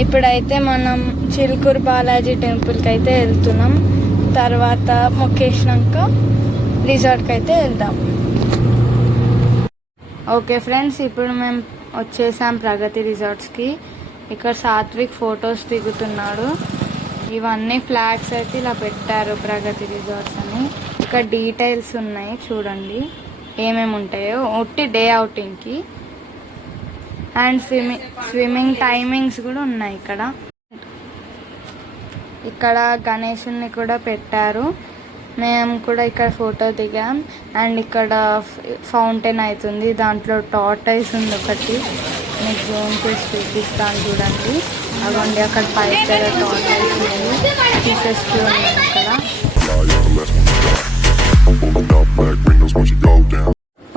ఇప్పుడైతే మనం చిలుకూరు బాలాజీ టెంపుల్కి అయితే వెళ్తున్నాం. తర్వాత మొక్కేసినాక రిసార్ట్కి అయితే వెళ్దాం. ఓకే ఫ్రెండ్స్, ఇప్పుడు మేము వచ్చేసాం ప్రగతి రిసార్ట్స్కి. ఇక్కడ సాత్విక్ ఫొటోస్ దిగుతున్నాడు. ఇవన్నీ ఫ్లాగ్స్ అయితే ఇలా పెట్టారు ప్రగతి రిసార్ట్స్ అని. ఇక్కడ డీటెయిల్స్ ఉన్నాయి చూడండి ఏమేమి ఉంటాయో. ఒట్టి డే అవుటింగ్కి అండ్ స్విమ్మింగ్ టైమింగ్స్ కూడా ఉన్నాయి. ఇక్కడ గణేషుని కూడా పెట్టారు. మేము కూడా ఇక్కడ ఫోటో దిగాం. అండ్ ఇక్కడ ఫౌంటైన్ అవుతుంది, దాంట్లో టార్టైస్ ఉంది ఒకటి. మీకు జూమ్ చేసి చూపిస్తాను చూడండి. అవ్వండి అక్కడ పైప్ దగ్గర టార్టైస్ ఉంది, ఫిషెస్ ఉన్నాయి ఇక్కడ.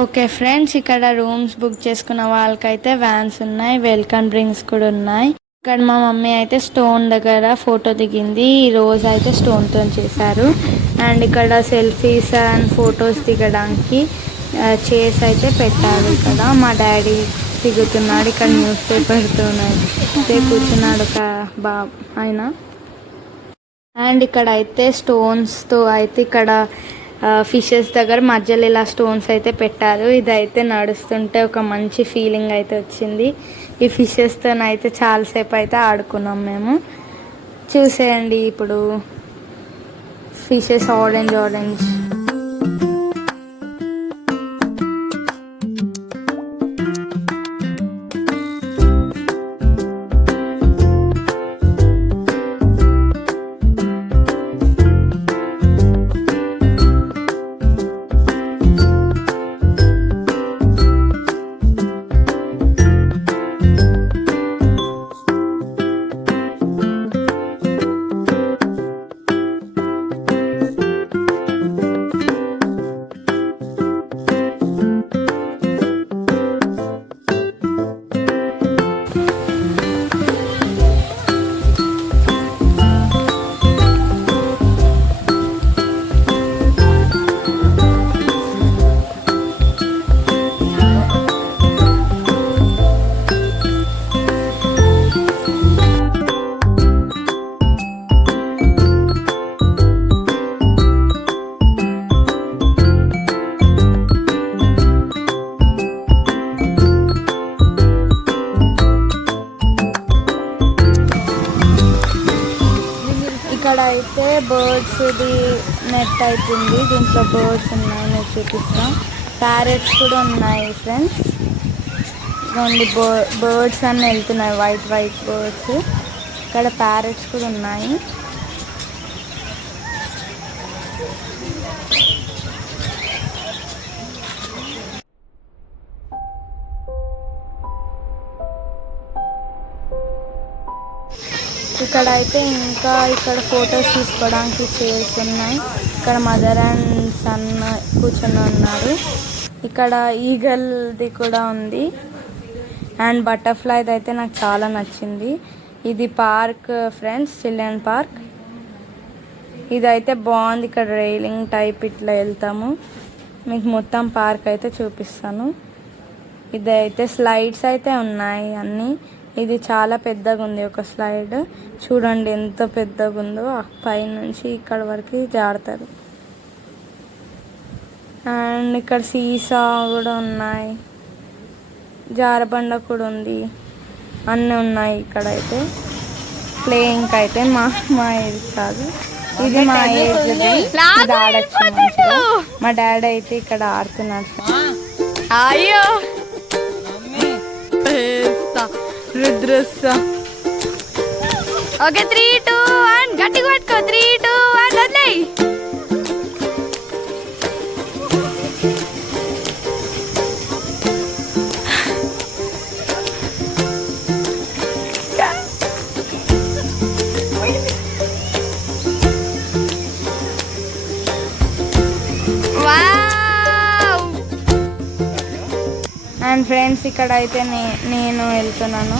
ఓకే ఫ్రెండ్స్, ఇక్కడ రూమ్స్ బుక్ చేసుకున్న వాళ్ళకైతే వ్యాన్స్ ఉన్నాయి, వెల్కమ్ డ్రింక్స్ కూడా ఉన్నాయి. ఇక్కడ మా మమ్మీ అయితే స్టోన్ దగ్గర ఫోటో దిగింది. ఈ రోజు అయితే స్టోన్తో చేశారు. అండ్ ఇక్కడ సెల్ఫీస్ అండ్ ఫొటోస్ దిగడానికి చైర్స్ అయితే పెట్టారు. ఇక్కడ మా డాడీ దిగుతున్నాడు. ఇక్కడ న్యూస్ పేపర్తో కూర్చున్నాడు ఒక ఆయన. అండ్ ఇక్కడ అయితే స్టోన్స్తో అయితే ఇక్కడ ఫిషెస్ దగ్గర మధ్యలో ఇలా స్టోన్స్ అయితే పెట్టారు. ఇదైతే నడుస్తుంటే ఒక మంచి ఫీలింగ్ అయితే వచ్చింది. ఈ ఫిషెస్తో అయితే చాలాసేపు అయితే ఆడుకున్నాం మేము. చూసేయండి ఇప్పుడు ఫిషెస్ ఆరెంజ్. ఇక్కడ అయితే బర్డ్స్ది నెట్ అవుతుంది, దీంట్లో బర్డ్స్ ఉన్నాయి, నేను చూపిస్తాను. ప్యారెట్స్ కూడా ఉన్నాయి ఫ్రెండ్స్. ఓన్లీ బర్డ్స్ అన్నీ వెళ్తున్నాయి, వైట్ బర్డ్స్. ఇక్కడ ప్యారెట్స్ కూడా ఉన్నాయి. ఇక్కడ అయితే ఇంకా ఇక్కడ ఫొటోస్ తీసుకోవడానికి చైర్స్ ఉన్నాయి. ఇక్కడ మదర్ అండ్ సన్ కూర్చొని ఉన్నారు. ఇక్కడ ఈగల్ది కూడా ఉంది. అండ్ బటర్ఫ్లైది అయితే నాకు చాలా నచ్చింది. ఇది పార్క్ ఫ్రెండ్స్, చిల్డ్రన్ పార్క్. ఇదైతే బాగుంది. ఇక్కడ రైలింగ్ టైప్ ఇట్లా వెళ్తాము. మీకు మొత్తం పార్క్ అయితే చూపిస్తాను. ఇదైతే స్లైడ్స్ అయితే ఉన్నాయి అన్నీ. ఇది చాలా పెద్దగా ఉంది ఒక స్లైడ్. చూడండి ఎంత పెద్దగా ఉందో. పై నుంచి ఇక్కడ వరకు జారుతారు. అండ్ ఇక్కడ సీసా కూడా ఉన్నాయి, జారబండ కూడా ఉంది, అన్నీ ఉన్నాయి. ఇక్కడైతే ప్లేయింగ్ అయితే మా ఏజ్ కాదు, ఇది మా ఏజ్. ఇది ఆడచ్చు మంచిగా. మా డాడీ అయితే ఇక్కడ ఆడుతున్నాడు. అయ్యో రుద్రస్స. ఓకే 3, 2, 1 గట్టిగా పట్టుకో. 3, 2, 1 వదిలేయి. అండ్ ఫ్రెండ్స్ ఇక్కడ అయితే నేను వెళ్తున్నాను.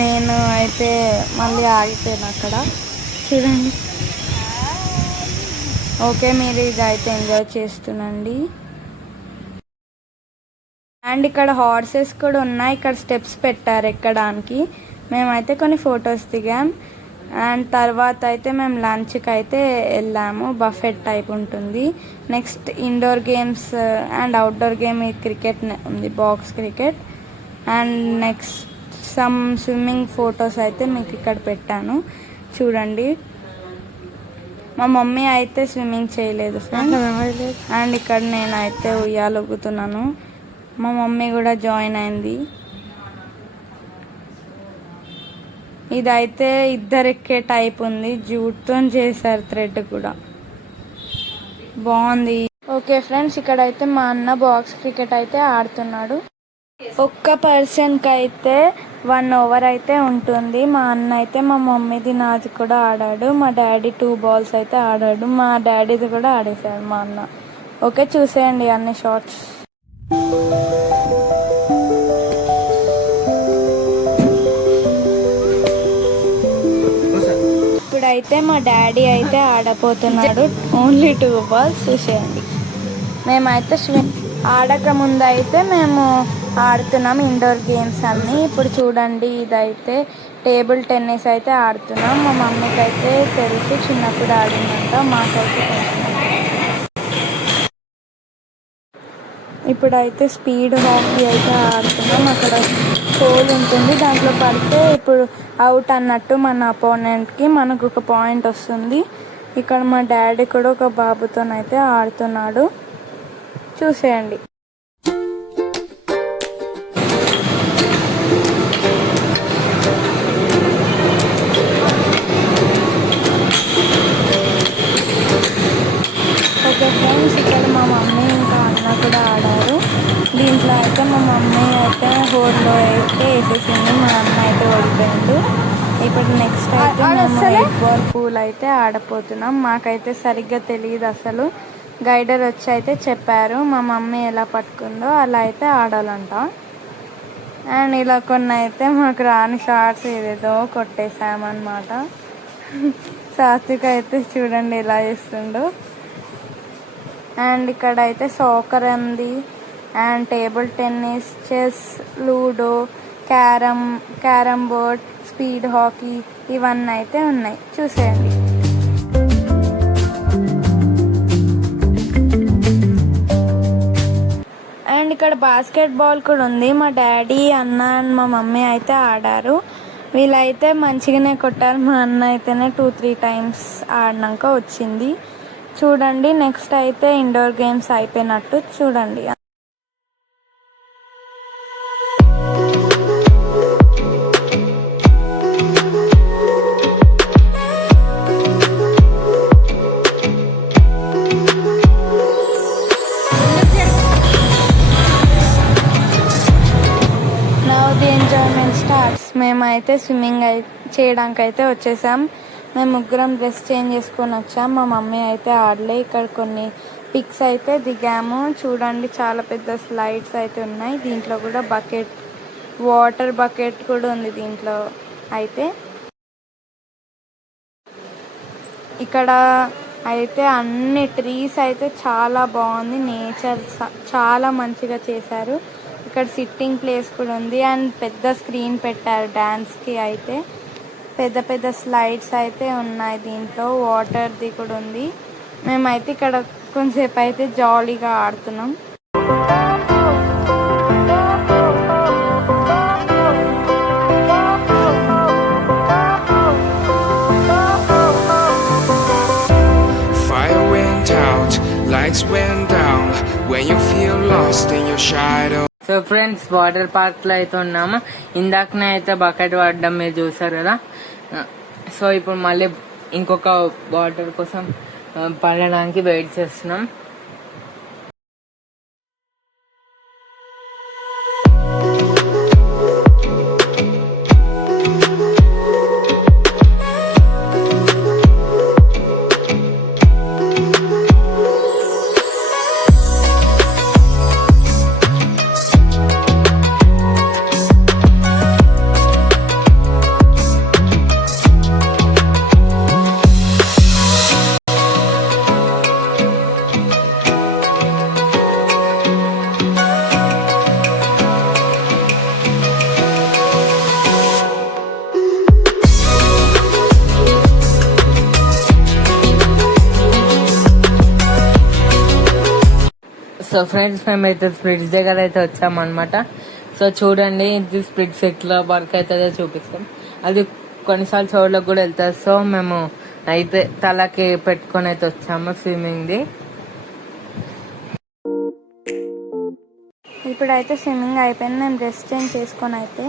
నేను అయితే మళ్ళీ ఆగిపోయాను అక్కడ. చూడండి. ఓకే, మీరు ఇది అయితే ఎంజాయ్ చేస్తుండండి. అండ్ ఇక్కడ హార్సెస్ కూడా ఉన్నాయి, ఇక్కడ స్టెప్స్ పెట్టారు ఎక్కడానికి. మేమైతే కొన్ని ఫొటోస్ దిగాం. అండ్ తర్వాత అయితే మేము లంచ్కి అయితే వెళ్ళాము. బఫెట్ టైప్ ఉంటుంది. Next indoor games and outdoor game cricket ఉంది, box cricket. And next some swimming photos అయితే మీకు ఇక్కడ పెట్టాను చూడండి. మా మమ్మీ అయితే స్విమ్మింగ్ చేయలేదు ఫ్రెండ్స్. అండ్ ఇక్కడ నేనైతే ఉయ్యాలొగ్గుతున్నాను. మా మమ్మీ కూడా జాయిన్ అయింది. ఇదైతే ఇద్దరెక్కే టైప్ ఉంది, జూట్తో చేశారు, థ్రెడ్ కూడా బాగుంది. ఓకే ఫ్రెండ్స్, ఇక్కడైతే మా అన్న బాక్స్ క్రికెట్ అయితే ఆడుతున్నాడు. ఒక్క పర్సన్కి అయితే 1 ఓవర్ అయితే ఉంటుంది. మా అన్న అయితే మా మమ్మీది నాది కూడా ఆడాడు. మా డాడీ 2 బాల్స్ అయితే ఆడాడు. మా డాడీది కూడా ఆడేశాడు మా అన్న. ఓకే, చూసేయండి అన్ని షార్ట్స్. ఇప్పుడైతే మా డాడీ అయితే ఆడపోతున్నాడు. ఓన్లీ 2 బాల్స్ చూసేయండి. మేమైతే ఆడక ముందు అయితే మేము ఆడుతున్నాం ఇండోర్ గేమ్స్ అన్నీ. ఇప్పుడు చూడండి, ఇదైతే టేబుల్ టెన్నిస్ అయితే ఆడుతున్నాం. మా మమ్మీకి అయితే తెలిసి చిన్నప్పుడు ఆడిందంట, మాకైతే ఇప్పుడైతే స్పీడ్ హాకీ అయితే ఆడుతున్నాం. అక్కడ హోల్ ఉంటుంది, దాంట్లో పడితే ఇప్పుడు అవుట్ అన్నట్టు మన అపోనెంట్కి మనకు ఒక పాయింట్ వస్తుంది. ఇక్కడ మా డాడీ కూడా ఒక బాబుతోనైతే ఆడుతున్నాడు, చూసేయండి. ఓకే ఫ్రెండ్స్, ఇక్కడ మా మమ్మీ ఇంకా అన్న కూడా ఆడారు. దీంట్లో అయితే మా మమ్మీ అయితే హోల్లో అయితే వేసేసింది, మా అన్న అయితే ఓడిపోయిండు. ఇప్పుడు నెక్స్ట్ అయితే మేము 8 బాల్ పూల్ అయితే ఆడపోతున్నాం. మాకైతే సరిగ్గా తెలియదు అసలు. గైడర్ వచ్చి అయితే చెప్పారు మా మమ్మీ ఎలా పట్టుకుందో అలా అయితే ఆడాలంట. అండ్ ఇలా కొన్ని అయితే మాకు రాని షార్ట్స్ ఏదేదో కొట్టేసామన్నమాట. సాత్విక్ అయితే చూడండి ఎలా చేస్తుండో. అండ్ ఇక్కడ అయితే సాకర్ ఉంది, and table tennis, chess, ludo, carrom board, speed hockey ఇవన్నీ అయితే ఉన్నాయి, చూసేయండి. అండ్ ఇక్కడ బాస్కెట్ బాల్ కూడా ఉంది. మా డాడీ, అన్న అండ్ మా మమ్మీ అయితే ఆడారు. వీళ్ళైతే మంచిగానే కొట్టారు. మా అన్న అయితేనే 2-3 టైమ్స్ ఆడినాక వచ్చింది. చూడండి, నెక్స్ట్ అయితే ఇండోర్ గేమ్స్ అయిపోయినట్టు చూడండి. Enjoyment starts. మేమైతే స్విమ్మింగ్ చేయడానికి అయితే వచ్చేసాం. మేము ముగ్గురం డ్రెస్ చేంజ్ చేసుకొని వచ్చాం. మా మమ్మీ అయితే ఆడలే. ఇక్కడ కొన్ని పిక్స్ అయితే దిగాము. చూడండి, చాలా పెద్ద స్లైడ్స్ అయితే ఉన్నాయి. దీంట్లో కూడా వాటర్ బకెట్ కూడా ఉంది దీంట్లో అయితే. ఇక్కడ అయితే అన్ని ట్రీస్ అయితే చాలా బాగుంది, నేచర్ చాలా మంచిగా చేశారు. ఇక్కడ సిట్టింగ్ ప్లేస్ కూడా ఉంది. అండ్ పెద్ద స్క్రీన్ పెట్టారు డ్యాన్స్కి అయితే. పెద్ద పెద్ద స్లైడ్స్ అయితే ఉన్నాయి దీంట్లో. వాటర్ది కూడా ఉంది. మేమైతే ఇక్కడ కొంచెంసేపు అయితే జాలీగా ఆడుతున్నాం. Fire went out, lights went down, when you feel lost in your shadow. So friends, water park లో అయితే ఉన్నాము. ఇందాకనే అయితే బకెట్ పడడం మీరు చూసారు కదా. సో ఇప్పుడు మళ్ళీ ఇంకొక వాటర్ కోసం పడడానికి వెయిట్ చేస్తున్నాం. సో ఫ్రెండ్స్ మేమైతే స్ప్రిట్స్ దగ్గర అయితే వచ్చామన్నమాట. సో చూడండి ఇది స్ప్రిట్స్ ఎట్లా వర్క్ అవుతుందో చూపిస్తాం. అది కొన్నిసార్లు చోట్లకు కూడా వెళ్తారు. సో మేము అయితే తలకి పెట్టుకొని అయితే వచ్చాము స్విమ్మింగ్ది. ఇప్పుడైతే స్విమ్మింగ్ అయిపోయింది. మేము డ్రెస్ చేంజ్ చేసుకొని అయితే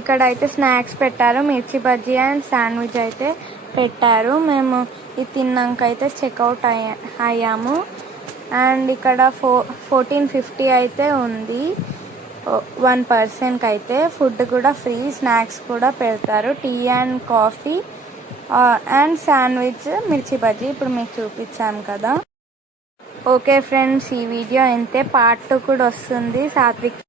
ఇక్కడ అయితే స్నాక్స్ పెట్టారు. మిర్చి బజ్జీ అండ్ శాండ్విచ్ అయితే పెట్టారు. మేము ఇది తిన్నాక అయితే చెక్అవుట్ అయ్యాము. అండ్ ఇక్కడ 1450 అయితే ఉంది 1 పర్సన్కి అయితే. ఫుడ్ కూడా ఫ్రీ, స్నాక్స్ కూడా పెడతారు, tea and coffee and sandwich, mirchi bajji ఇప్పుడు మీకు చూపించాను కదా. ఓకే ఫ్రెండ్స్, ఈ వీడియో అయితే పార్ట్ 2 కూడా వస్తుంది. సాత్విక్